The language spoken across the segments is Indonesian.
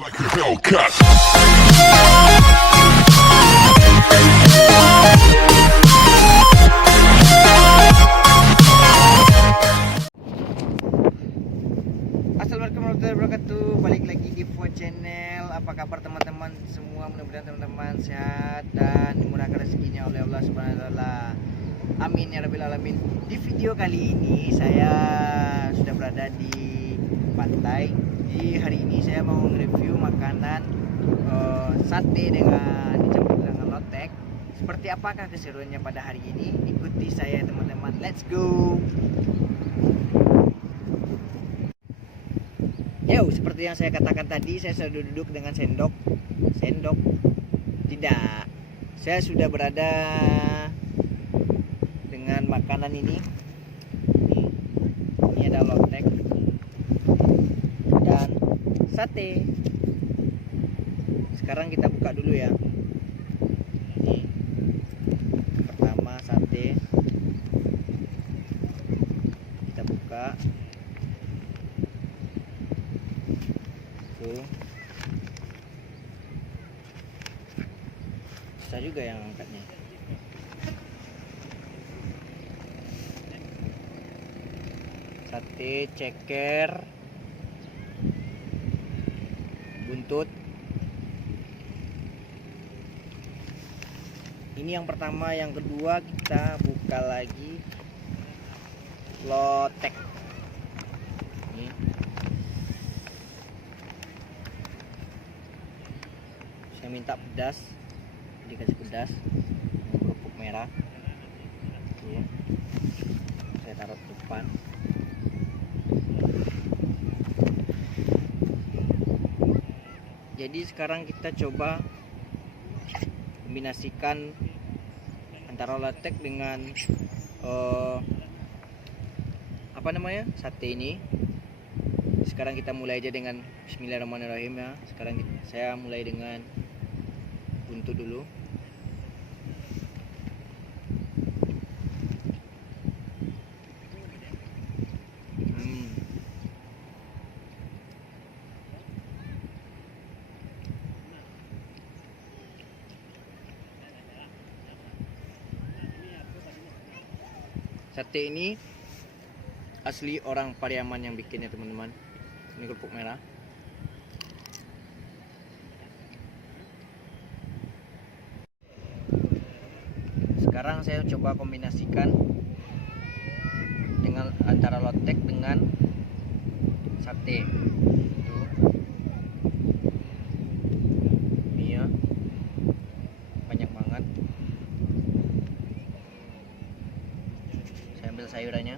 Like a Hellcat. Assalamualaikum warahmatullahi wabarakatuh. Balik lagi di Fuad Channel. Apa kabar teman-teman semua? Mudah-mudahan teman-teman sehat dan dimurahkan rezekinya oleh Allah Subhanahu wa taala. Amin ya rabbil alamin. Di video kali ini saya sudah berada di pantai. Di hari ini saya mau nge-review makanan sate dengan dicampur dengan lotek. Seperti apakah keseruannya pada hari ini? Ikuti saya teman-teman. Let's go. Yo, seperti yang saya katakan tadi, saya sudah duduk dengan sendok. Tidak. Saya sudah berada dengan makanan ini. Ini ada lotek dan sate. Sekarang kita buka dulu ya. Ini pertama sate. Kita buka. Susah juga yang angkatnya. Sate ceker buntut. Ini yang pertama, yang kedua kita buka lagi lotek. Ini saya minta pedas, dikasih pedas, kerupuk merah. Oke. Saya taruh di depan. Jadi sekarang kita coba kombinasikan antara lotek dengan sate ini. Sekarang kita mulai aja dengan bismillahirrahmanirrahim ya. Sekarang saya mulai dengan buntut dulu. Sate ini asli orang Pariaman yang bikinnya teman-teman. Ini kerupuk merah. Sekarang saya coba kombinasikan dengan antara lotek dengan sate. Tuh. Ini ya. Banyak banget. Saya ambil sayurannya.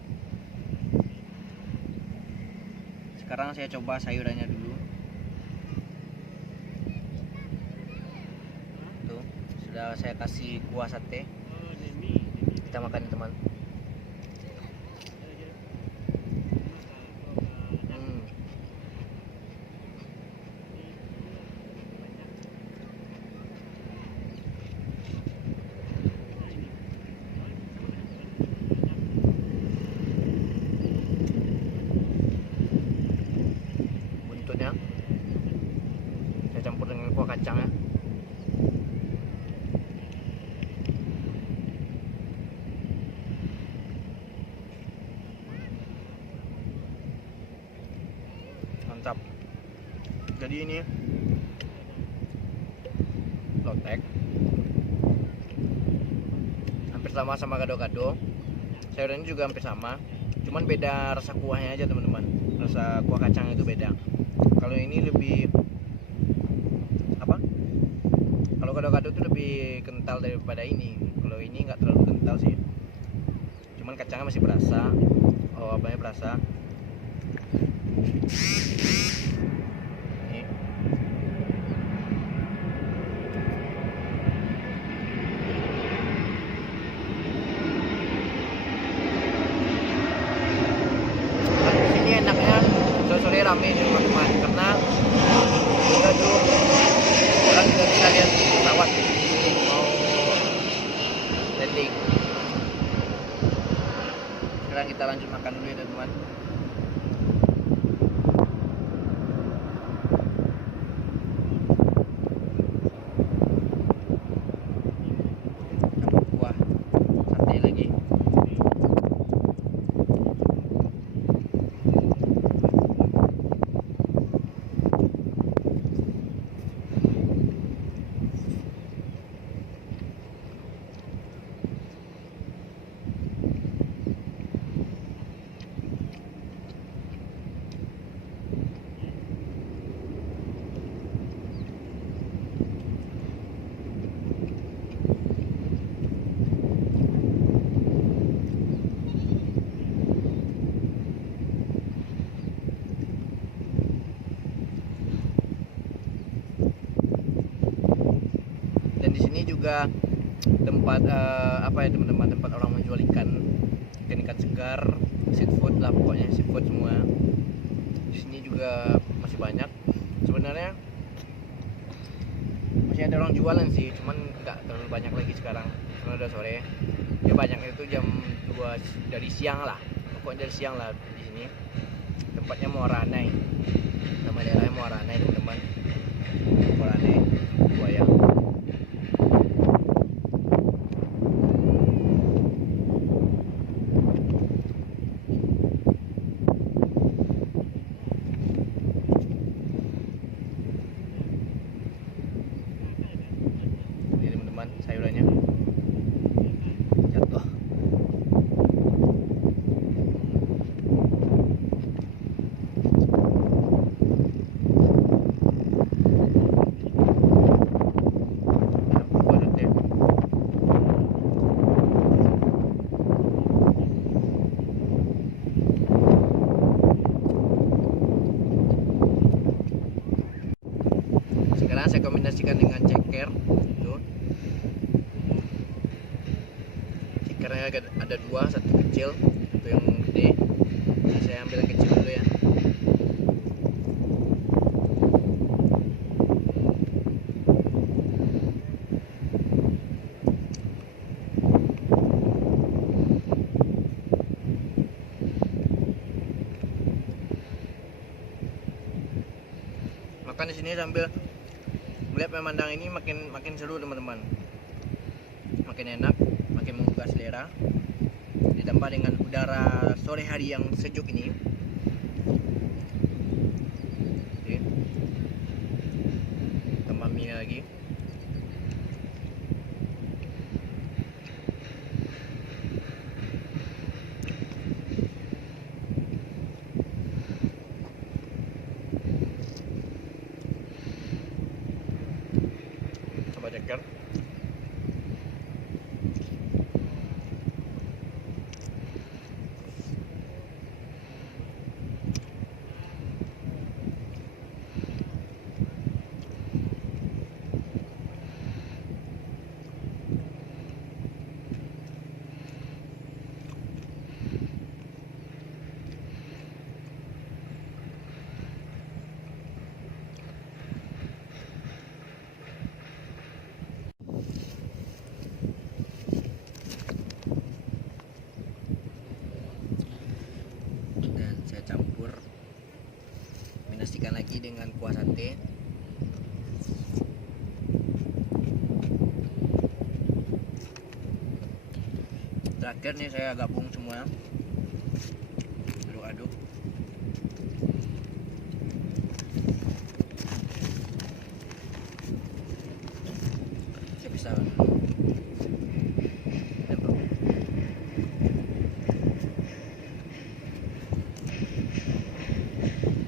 Sekarang saya coba sayurannya dulu. Tuh, sudah saya kasih kuah sate. Kita makan teman. Buntutnya saya campur dengan kuah kacangnya. Mantap. Jadi ini lotek hampir sama gado-gado. Sayurannya juga hampir sama, cuman beda rasa kuahnya aja teman-teman. Rasa kuah kacang itu beda. Kalau ini lebih kalau gado-gado itu lebih kental daripada ini. Kalau ini nggak terlalu kental sih, cuman kacangnya masih berasa. Apanya berasa. Ini. Ini enaknya sore-sore rame teman-teman, karena juga dulu orang juga bisa lihat pesawat mau landing. Sekarang kita lanjut makan dulu ya teman-teman. Ini juga tempat apa ya teman-teman, tempat orang menjual ikan segar, seafood lah pokoknya, seafood semua. Di sini juga masih banyak. Sebenarnya masih ada orang jualan sih, cuman nggak terlalu banyak lagi sekarang karena udah sore. Ya banyaknya itu jam 2 dari siang lah, pokoknya dari siang lah di sini. Tempatnya Muaranai, nama daerahnya Muaranai teman-teman. Muaranai buaya. Ini teman-teman sayurannya jatuh. Sekarang saya kombinasikan dengan ceker tuh. Cekernya ada dua, satu kecil, satu yang gede. Nah, saya ambil yang kecil dulu ya. Makan di sini sambil melihat memandang ini makin seru teman-teman, makin enak, makin menggugah selera, ditambah dengan udara sore hari yang sejuk ini. Oke. Tambah mie lagi. Tambah ceker. Dan saya campur, kombinasikan lagi dengan kuah sate. Terakhir nih saya gabung semua, aduk-aduk. Saya bisa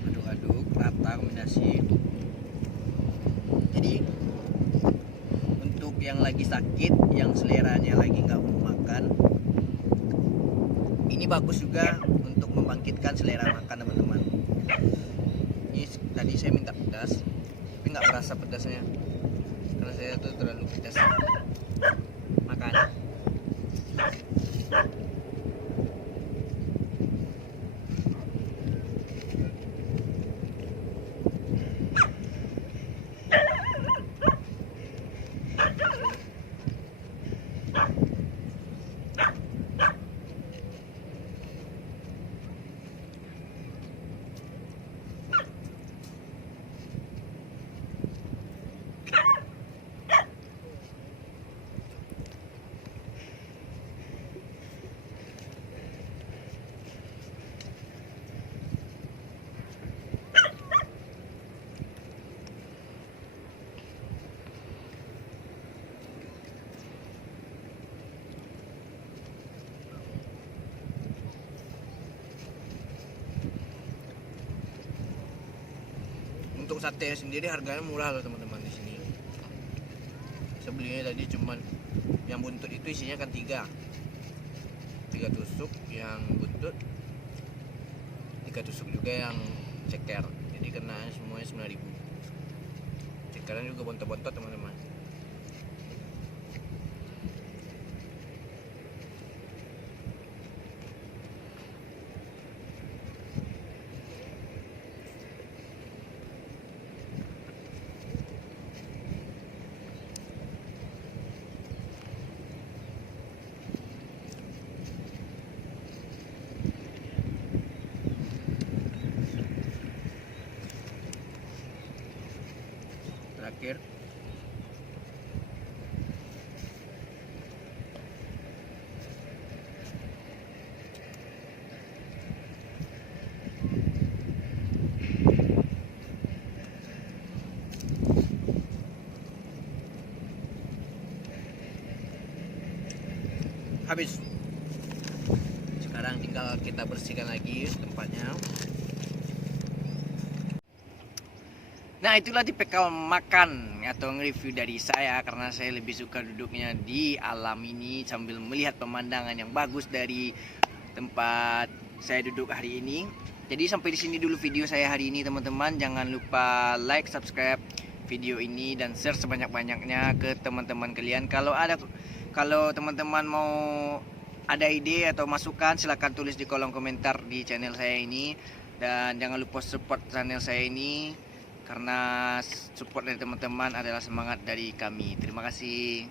aduk-aduk rata kombinasi. Jadi untuk yang lagi sakit, yang seleranya lagi nggak mau makan, ini bagus juga untuk membangkitkan selera makan teman-teman. Ini tadi saya minta pedas, tapi nggak berasa pedasnya karena saya tuh terlalu pedas makan. Untuk sate sendiri harganya murah loh teman-teman di sini. Saya belinya tadi cuman yang buntut itu isinya kan tiga tusuk yang buntut, 3 tusuk juga yang ceker. Jadi kena semuanya 9.000. Cekernya juga bontot-bontot teman-teman. terakhir. Habis. Sekarang tinggal kita bersihkan lagi tempatnya. Nah, itulah tipikal makan atau nge-review dari saya, karena saya lebih suka duduknya di alam ini sambil melihat pemandangan yang bagus dari tempat saya duduk hari ini. Jadi sampai di sini dulu video saya hari ini teman-teman. Jangan lupa like, subscribe video ini dan share sebanyak-banyaknya ke teman-teman kalian. Kalau teman-teman mau ada ide atau masukan, silahkan tulis di kolom komentar di channel saya ini. Dan jangan lupa support channel saya ini, karena support dari teman-teman adalah semangat dari kami. Terima kasih.